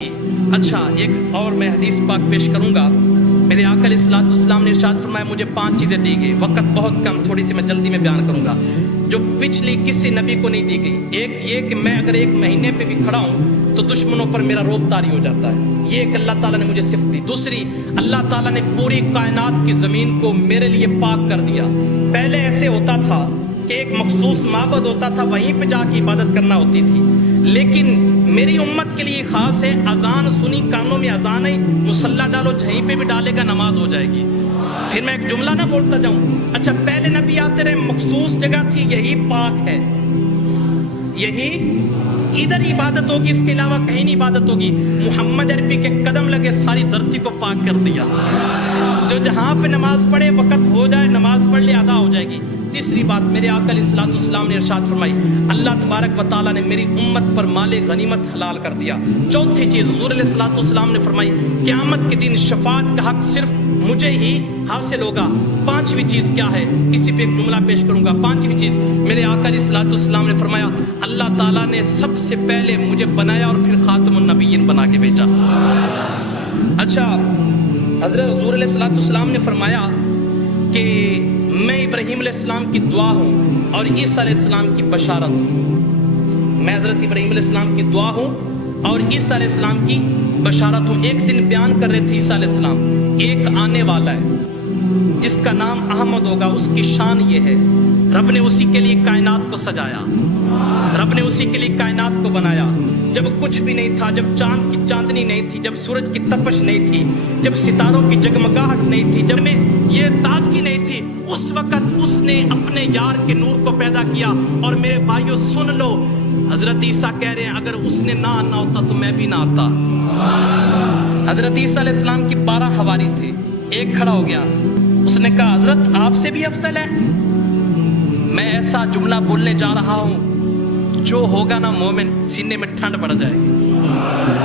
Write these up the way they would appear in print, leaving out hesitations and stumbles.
اچھا ایک اور میں حدیث پاک پیش کروں گا۔ میرے آقا علیہ الصلوۃ والسلام نے ارشاد فرمایا مجھے 5 چیزیں دی گئی، وقت بہت کم، تھوڑی سی میں جلدی میں بیان کروں گا، جو پچھلی کسی نبی کو نہیں دی گئی۔ ایک یہ کہ میں اگر 1 مہینے پہ بھی کھڑا ہوں تو دشمنوں پر میرا روب طاری ہو جاتا ہے، یہ ایک اللہ تعالیٰ نے مجھے صفت دی۔ دوسری، اللہ تعالیٰ نے پوری کائنات کی زمین کو میرے لیے پاک کر دیا۔ پہلے ایسے ہوتا تھا کہ ایک مخصوص معبد ہوتا تھا، وہیں پہ جا کے عبادت کرنا ہوتی تھی، لیکن میری امت کے لیے خاص ہے، اذان سنی، کانوں میں اذان ہے، مصلی ڈالو، جہیں پہ بھی ڈالے گا نماز ہو جائے گی۔ پھر میں ایک جملہ نہ بولتا جاؤں، اچھا پہلے نبی آتے رہے، مخصوص جگہ تھی، یہی پاک ہے، یہی ادھر عبادت ہوگی، اس کے علاوہ کہیں نہیں عبادت ہوگی۔ محمد عربی کے قدم لگے، ساری دھرتی کو پاک کر دیا، جو جہاں پہ نماز پڑھے وقت ہو جائے، نماز پڑھ لے، ادا ہو جائے گی۔ تیسری بات، میرے آقا علیہ الصلوۃ والسلام نے ارشاد فرمائی اللہ تبارک و تعالیٰ نے میری امت پر مال غنیمت حلال کر دیا۔ چوتھی چیز، حضور علیہ الصلوۃ والسلام نے فرمائی قیامت کے دن شفاعت کا حق صرف مجھے ہی حاصل ہوگا۔ 5ویں چیز کیا ہے، اسی پہ ایک جملہ پیش کروں گا۔ 5ویں چیز، میرے آقا علیہ الصلوۃ والسلام نے فرمایا اللہ تعالیٰ نے سب سے پہلے مجھے بنایا اور پھر خاتم النبیین بنا کے بھیجا۔ اچھا حضرت حضور علیہ الصلوۃ والسلام نے فرمایا کہ میں ابراہیم علیہ السلام کی دعا ہوں اور عیسیٰ علیہ السلام کی بشارت ہوں۔ میں حضرت ابراہیم علیہ السلام کی دعا ہوں اور عیسیٰ علیہ السلام کی بشارت ہوں۔ ایک دن بیان کر رہے تھے عیسیٰ علیہ السلام، ایک آنے والا ہے جس کا نام احمد ہوگا، اس کی شان یہ ہے، رب نے اسی کے لیے کائنات کو سجایا، رب نے اسی کے لیے کائنات کو بنایا۔ جب کچھ بھی نہیں تھا، جب چاند کی چاندنی نہیں تھی، جب سورج کی تپش نہیں تھی، جب ستاروں کی جگمگاہٹ نہیں تھی، جب میں یہ تازگی نہیں تھی، اس وقت اس نے اپنے یار کے نور کو پیدا کیا۔ اور میرے بھائیوں سن لو، حضرت عیسیٰ کہہ رہے ہیں اگر اس نے نہ آنا ہوتا تو میں بھی نہ آتا۔ حضرت عیسیٰ علیہ السلام کی 12 حواری تھے، ایک کھڑا ہو گیا، اس نے کہا حضرت آپ سے بھی افضل ہے۔ میں ایسا جملہ بولنے جا رہا ہوں جو ہوگا نا مومن سینے میں ٹھنڈ پڑ جائے گی۔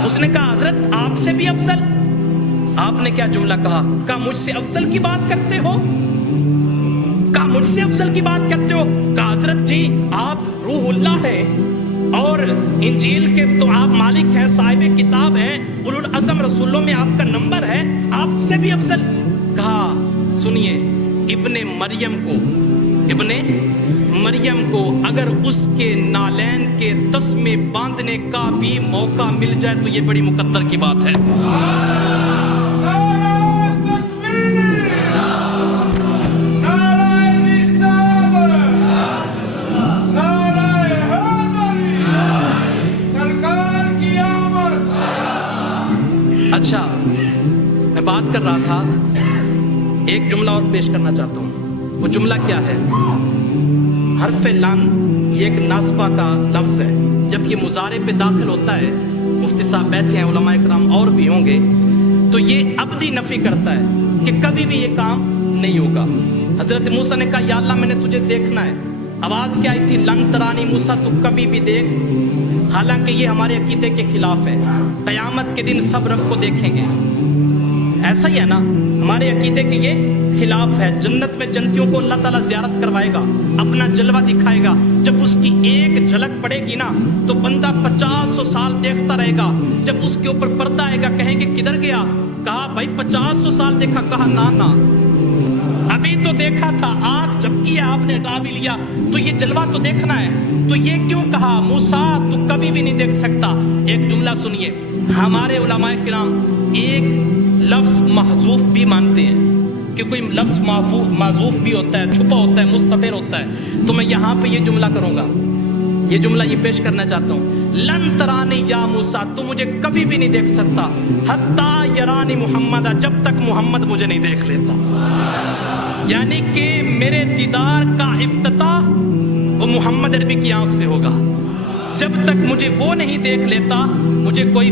اس نے کہا حضرت آپ سے بھی افضل۔ آپ نے کیا جملہ کہا؟ کہا مجھ سے افضل کی بات کرتے ہو؟ کہا مجھ سے افضل کی بات کرتے ہو؟ کہا حضرت جی آپ روح اللہ ہے اور انجیل کے تو آپ مالک ہیں، صاحب کتاب ہیں، اولو العزم رسولوں میں آپ کا نمبر ہے، آپ سے بھی افضل۔ کہا سنیے، ابن مریم کو اگر اس کے نالین کے تسمے باندھنے کا بھی موقع مل جائے تو یہ بڑی مقدر کی بات ہے۔ اچھا میں بات کر رہا تھا، ایک جملہ اور پیش کرنا چاہتا ہوں۔ وہ جملہ کیا ہے؟ حرف لن یہ ایک ناصبہ کا لفظ ہے، جب یہ مضارع پہ داخل ہوتا ہے، مفتی صاحب بیٹھے ہیں، علماء کرام اور بھی ہوں گے، تو یہ ابدی نفی کرتا ہے کہ کبھی بھی یہ کام نہیں ہوگا۔ حضرت موسیٰ نے کہا یا اللہ میں نے تجھے دیکھنا ہے، آواز کیا آئی تھی؟ لن ترانی موسیٰ، تو کبھی بھی دیکھ، حالانکہ یہ ہمارے عقیدے کے خلاف ہے۔ قیامت کے دن سب رب کو دیکھیں گے، ایسا ہی ہے نا، ہمارے عقیدے کے یہ خلاف ہے۔ جنت میں جنتیوں کو اللہ تعالیٰ زیارت کروائے گا، اپنا جلوہ دکھائے گا، جب اس کی ایک جھلک پڑے گی نا تو بندہ 50 سال دیکھتا رہے گا۔ جب اس کے اوپر پردہ آئے گا کہیں گے کدھر گیا؟ کہا بھائی 50 سال دیکھا، کہا نا ابھی تو دیکھا تھا، آنکھ جھپکی ہے آپ نے ہٹا بھی لیا، تو یہ جلوہ تو دیکھنا ہے، تو یہ کیوں کہا موسیٰ تو کبھی بھی نہیں دیکھ سکتا؟ ایک جملہ سنیے، ہمارے علماء کرام ایک لفظ محذوف بھی مانتے ہیں کہ کوئی لفظ معذوف بھی ہوتا ہے، چھپا ہوتا ہے، مستتر ہوتا ہے، تو میں یہاں پہ یہ جملہ کروں گا، یہ جملہ یہ پیش کرنا چاہتا ہوں، لن ترانی یا موسیٰ، تو مجھے کبھی بھی نہیں دیکھ سکتا، حتیٰ یرانی محمد، جب تک محمد مجھے نہیں دیکھ لیتا۔ یعنی کہ میرے دیدار کا افتتاح وہ محمد عربی کی آنکھ سے ہوگا، جب تک مجھے وہ نہیں دیکھ لیتا مجھے کوئی بھی